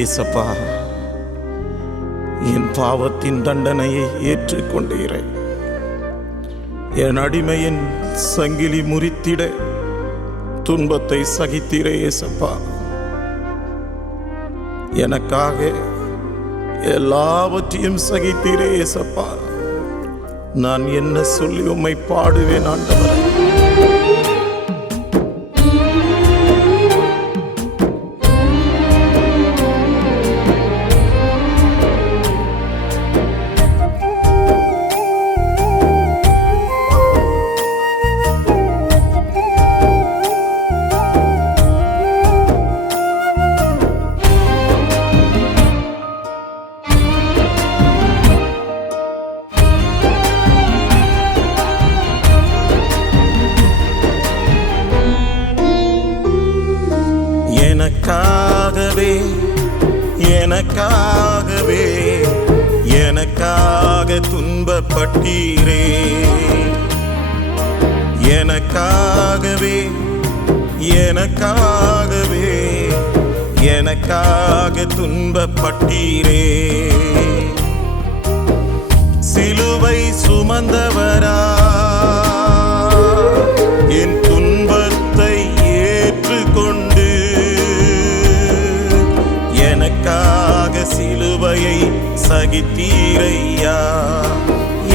ஏசப்பா, என் பாவத்தின் தண்டனையை ஏற்றுக்கொண்டீரே. என் அடிமையின் சங்கிலி முறித்திட துன்பத்தை சகித்தீரே ஏசப்பா. எனக்காக எல்லாவற்றையும் சகித்தீரே ஏசப்பா. நான் என்ன சொல்லி உம்மை பாடுவேன் ஆண்டவரே. எனக்காகவே எனக்காகவே எனக்காக துன்பப்பட்டீரே. எனக்காகவே எனக்காகவே எனக்காக துன்பப்பட்டீரே. சிலுவை சுமந்தவரா என் துன்பத்தை ஏற்றுக்கொண்டு எனக்காக சிலுவையை சகித்தீரையா.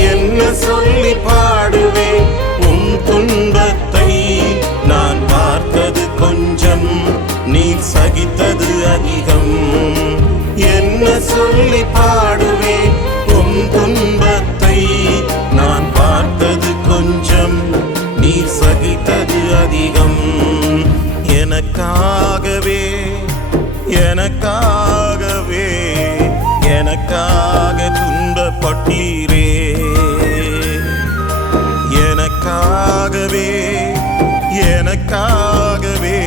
என்ன சொல்லி பாடுவேன் உம் துன்பத்தை? நான் பார்த்தது கொஞ்சம், நீ சகித்தது அதிகம். என்ன சொல்லி பாடுவேன் உம் துன்பத்தை? நான் பார்த்தது கொஞ்சம், நீ சகித்தது அதிகம். எனக்காகவே எனக்காகவே எனக்காக துன்பப்பட்டீரே. எனக்காகவே எனக்காகவே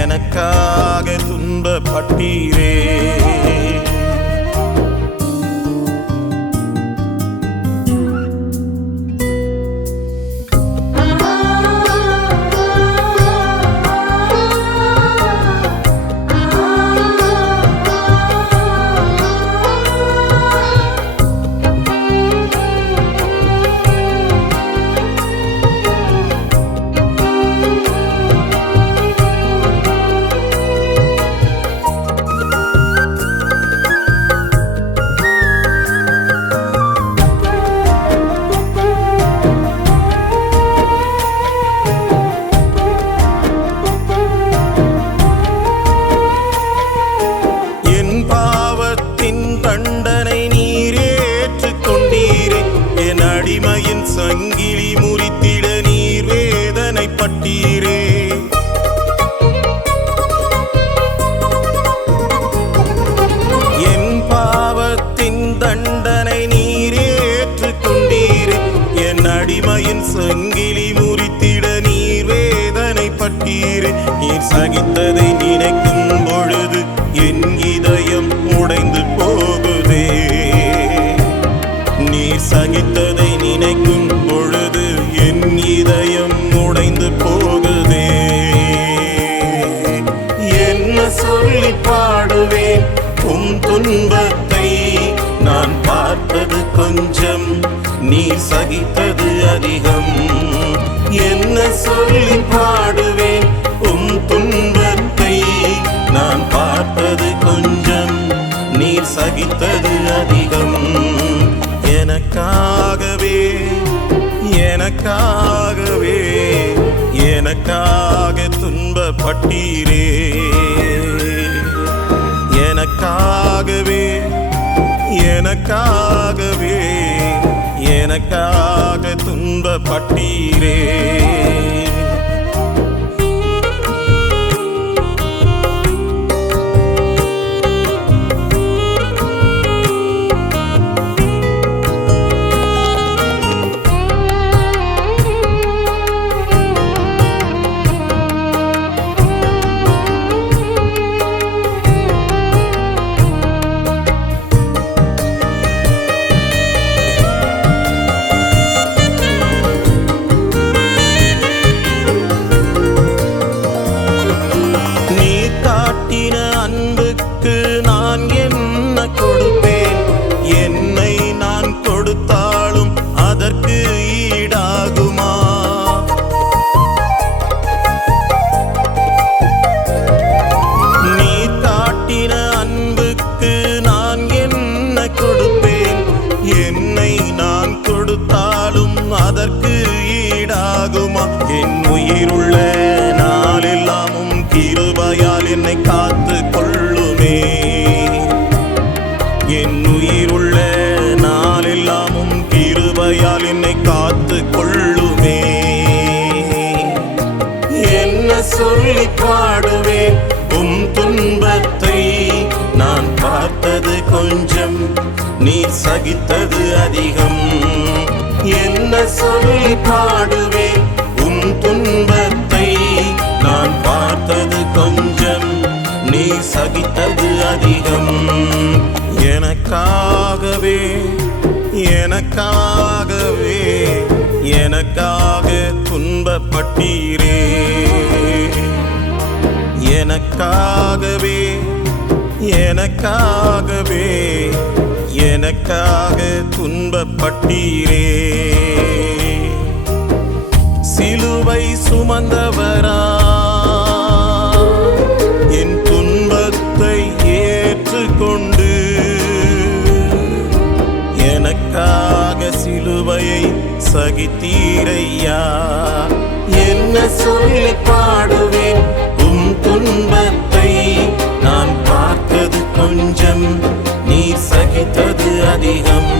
எனக்காக துன்பப்பட்டீரே. அடிமையின் சங்கிலி முறித்திட நீர் வேதனைப்பட்டீரே. என் பாவத்தின் தண்டனை நீர் ஏற்றுக்கொண்டீரே. என் அடிமையின் சங்கிலி முறித்திட நீர் வேதனைப்பட்டீரே. நீர் சகித்ததை நினைக்கும் பொழுது என் இதயம் உடைந்து போகுதே. நீர் சகித்ததை நினைக்கும் பொழுது என் இதயம் உடைந்து போகுதே. என்ன சொல்லி பாடுவேன் உம் துன்பத்தை? நான் பார்த்தது கொஞ்சம், நீர் சகித்தது அதிகம். என்ன சொல்லி பாடுவேன் உம் துன்பத்தை? நான் பார்த்தது கொஞ்சம், நீர் சகித்தது அதிகம். எனக்காகவே எனக்காகவே எனக்காக துன்பப்பட்டீரே. எனக்காகவே எனக்காகவே எனக்காக துன்பப்பட்டீரே. என்னை காத்து கொள்ளுமே. என் உயிருள்ள நாளெல்லாமும் கிருபையால் என்னை காத்து கொள்ளுமே. என்ன சொல்லி பாடுவேன் உம் துன்பத்தை, நான் பார்த்தது கொஞ்சம் நீ சகித்தது அதிகம். என்ன சொல்லி பாடுவேன் உம் துன்பத்தை, நான் பார்த்தது கொஞ்சம் நீ சகித்தது அதிகம். எனக்காகவே எனக்காகவே எனக்காக துன்பப்பட்டீரே. எனக்காகவே எனக்காகவே எனக்காக துன்பப்பட்டீரே. சிலுவை சுமந்தவரா என் துன்பத்தை ஏற்றுக்கொண்டு, எனக்காக சிலுவையை சகித்தீரையா. என்ன சொல்லி பாடுவேன் உம் துன்பத்தை, நான் பார்த்தது கொஞ்சம் நீ சகித்தது அதிகம்.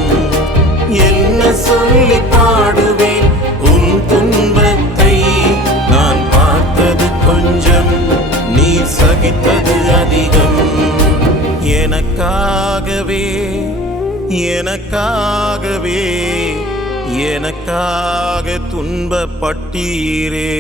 என்ன சொல்லி பாடுவேன் உம் துன்பத்தை, நான் பார்த்தது கொஞ்சம் நீ சகித்தது அதிகம். எனக்காகவே எனக்காகவே எனக்காக துன்பப்பட்டீரே.